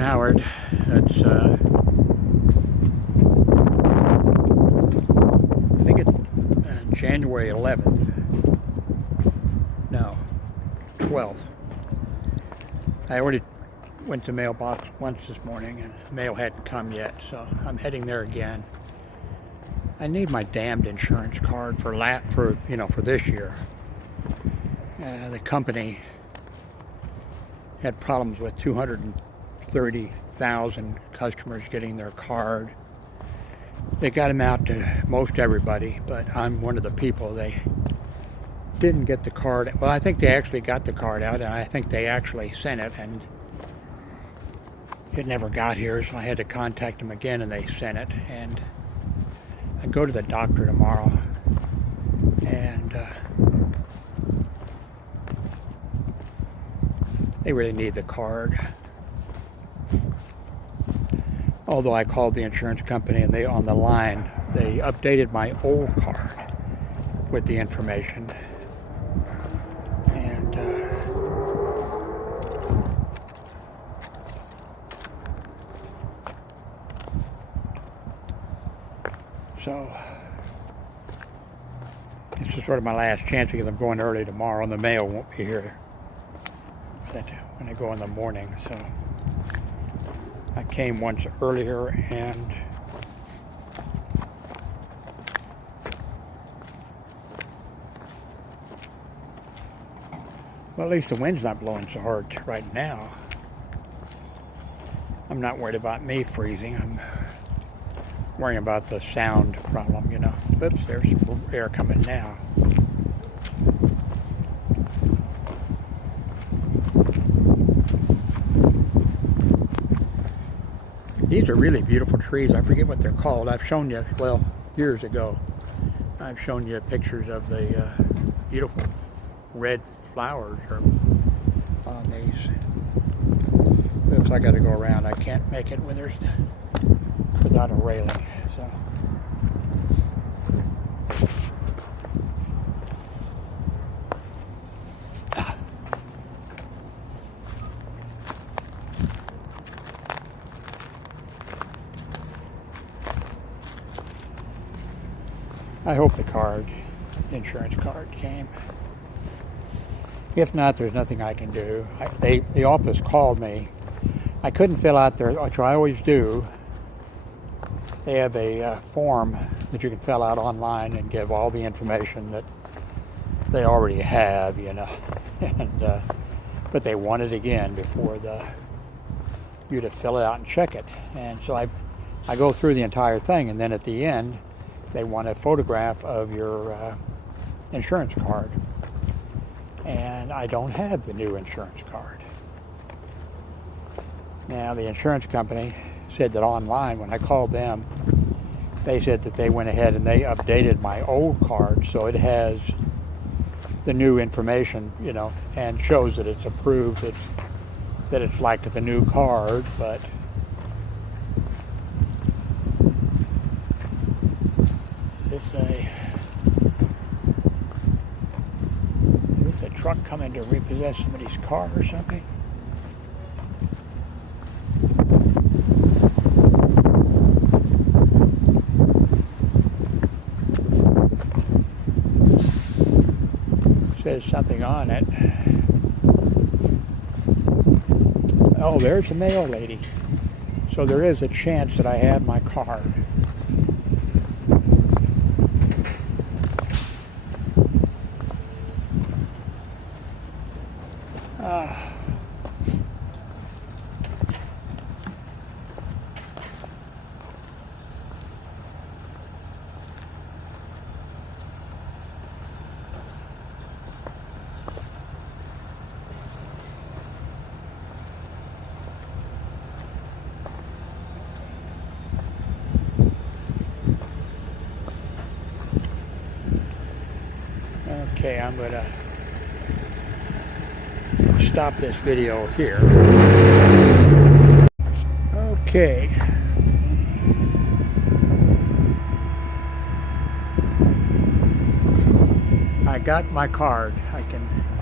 Howard. It's I think it's January 11th. No, 12th. I already went to mailbox once this morning and the mail hadn't come yet, so I'm heading there again. I need my damned insurance card for this year. The company had problems with 230,000 customers getting their card. They got them out to most everybody, but I'm one of the people. They didn't get the card. Well, I think they actually got the card out, and I think they actually sent it, and it never got here, so I had to contact them again, and they sent it. And I go to the doctor tomorrow, and they really need the card. Although I called the insurance company and they on the line, they updated my old card with the information. And so this is sort of my last chance because I'm going early tomorrow and the mail won't be here when I go in the morning. So I came once earlier and well, at least the wind's not blowing so hard right now. I'm not worried about me freezing. I'm worrying about the sound problem, you know. Oops, there's some air coming now. These are really beautiful trees. I forget what they're called. I've shown you, well, years ago, I've shown you pictures of the beautiful red flowers on these. Looks like I got to go around. I can't make it without a railing. So. I hope the insurance card came. If not, there's nothing I can do. The office called me. I couldn't fill out which I always do. They have a form that you can fill out online and give all the information that they already have, you know. And but they want it again before you to fill it out and check it. And so I go through the entire thing, and then at the end, they want a photograph of your insurance card. And I don't have the new insurance card. Now, the insurance company said that online, when I called them, they said that they went ahead and they updated my old card so it has the new information, you know, and shows that it's approved, that it's like the new card, but is this a truck coming to repossess somebody's car or something? Says something on it. Oh, there's the mail lady. So there is a chance that I have my card. Okay, I'm going to stop this video here. Okay. I got my card. I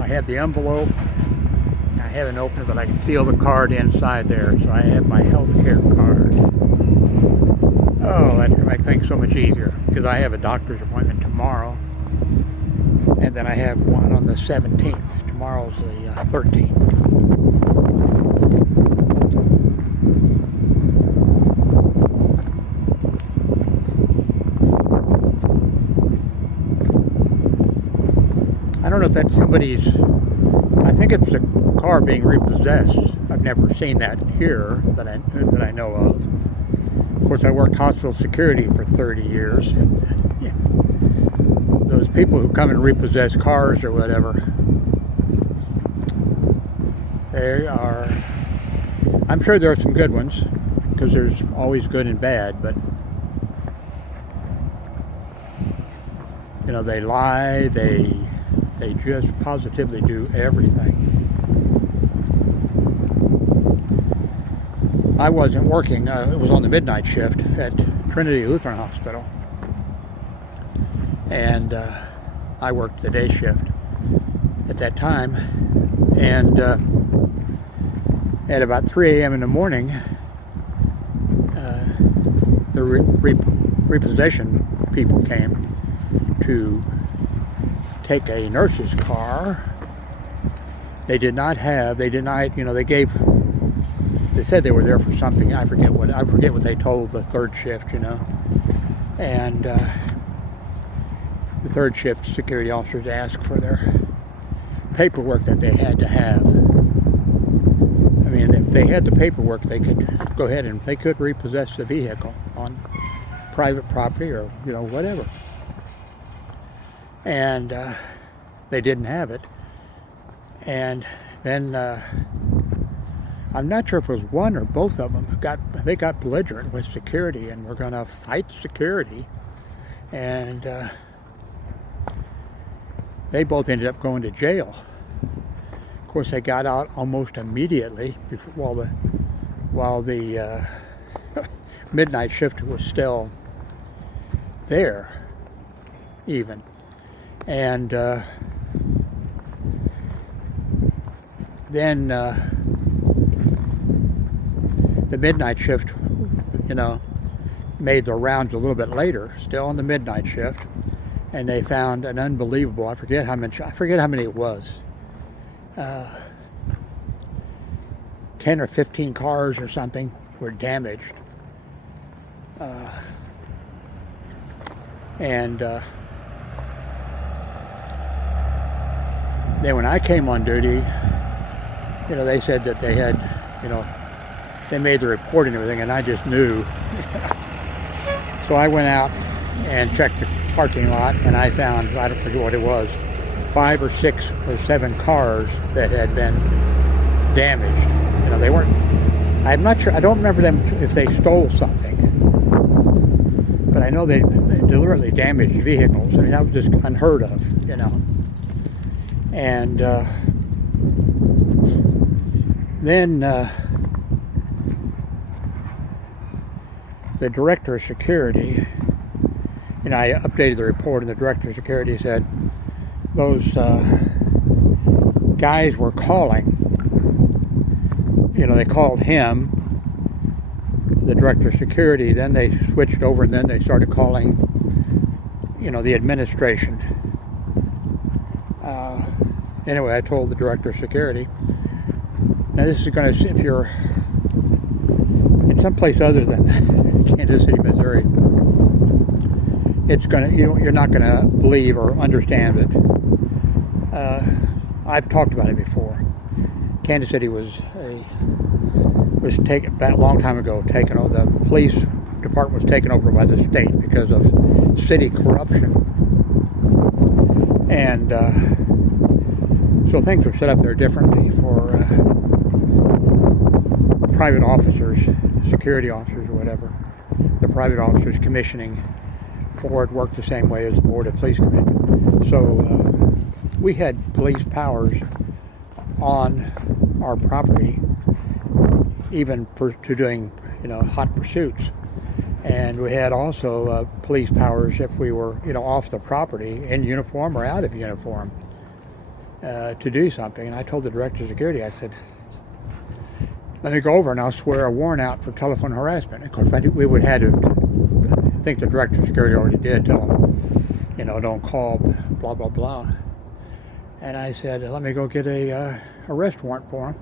have the envelope. I haven't opened it, but I can feel the card inside there. So I have my health care card. Oh, that can make things so much easier because I have a doctor's appointment tomorrow. And then I have one on the 17th. Tomorrow's the 13th. I don't know if that's somebody's, I think it's a car being repossessed. I've never seen that here that I know of. Of course, I worked hospital security for 30 years. And, yeah, those people who come and repossess cars or whatever, they are, I'm sure there are some good ones, because there's always good and bad, but you know, they lie, they just positively do everything. I wasn't working, it was on the midnight shift at Trinity Lutheran Hospital. And I worked the day shift at that time. And at about 3 a.m. in the morning, the repossession people came to take a nurse's car. They said they were there for something. I forget what they told the third shift, you know. And the third shift security officers asked for their paperwork that they had to have. I mean, if they had the paperwork, they could go ahead and they could repossess the vehicle on private property or, you know, whatever. And they didn't have it. And then I'm not sure if it was one or both of them they got belligerent with security and were going to fight security. And they both ended up going to jail. Of course, they got out almost immediately while the midnight shift was still there, even. And then the midnight shift, you know, made their rounds a little bit later, still on the midnight shift, and they found an unbelievable, I forget how many it was, 10 or 15 cars or something were damaged. And then when I came on duty, you know, they said that they had, you know, they made the report and everything, and I just knew. So I went out and checked the parking lot, and I found, I don't forget what it was, 5 or 6 or 7 cars that had been damaged. You know, they weren't, I'm not sure, I don't remember them if they stole something, but I know they deliberately damaged vehicles. I mean, that was just unheard of, you know. And then the director of security, you know, I updated the report, and the director of security said those guys were calling. You know, they called him, the director of security, then they switched over, and then they started calling, you know, the administration. Anyway, I told the director of security, now this is going to, if you're in someplace other than Kansas City, Missouri, it's going to, you're not going to believe or understand it. I've talked about it before. Kansas City was taken back a long time ago. Taken over, the police department was taken over by the state because of city corruption, and so things were set up there differently for private officers, security officers, or whatever. The private officers commissioning board worked the same way as the Board of Police Commission. So we had police powers on our property, even to doing, you know, hot pursuits. And we had also police powers if we were, you know, off the property in uniform or out of uniform. to do something. And I told the director of security, I said, let me go over and I'll swear a warrant out for telephone harassment. Of course, we would have to, I think the director of security already did tell him, you know, don't call, blah, blah, blah. And I said, let me go get a arrest warrant for him.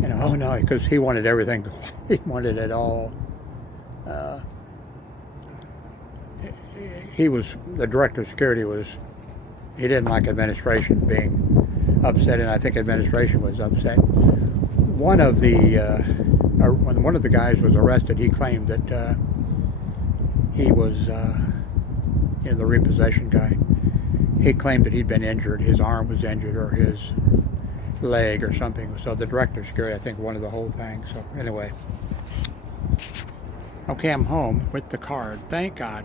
You know, oh no, because he wanted everything, he wanted it all. The director of security he didn't like administration being upset, and I think administration was upset. One of when one of the guys was arrested, he claimed that he was, you know, the repossession guy. He claimed that he'd been injured, his arm was injured, or his leg or something. So the director of security, I think, wanted the whole thing. So anyway, okay, I'm home with the card. Thank God.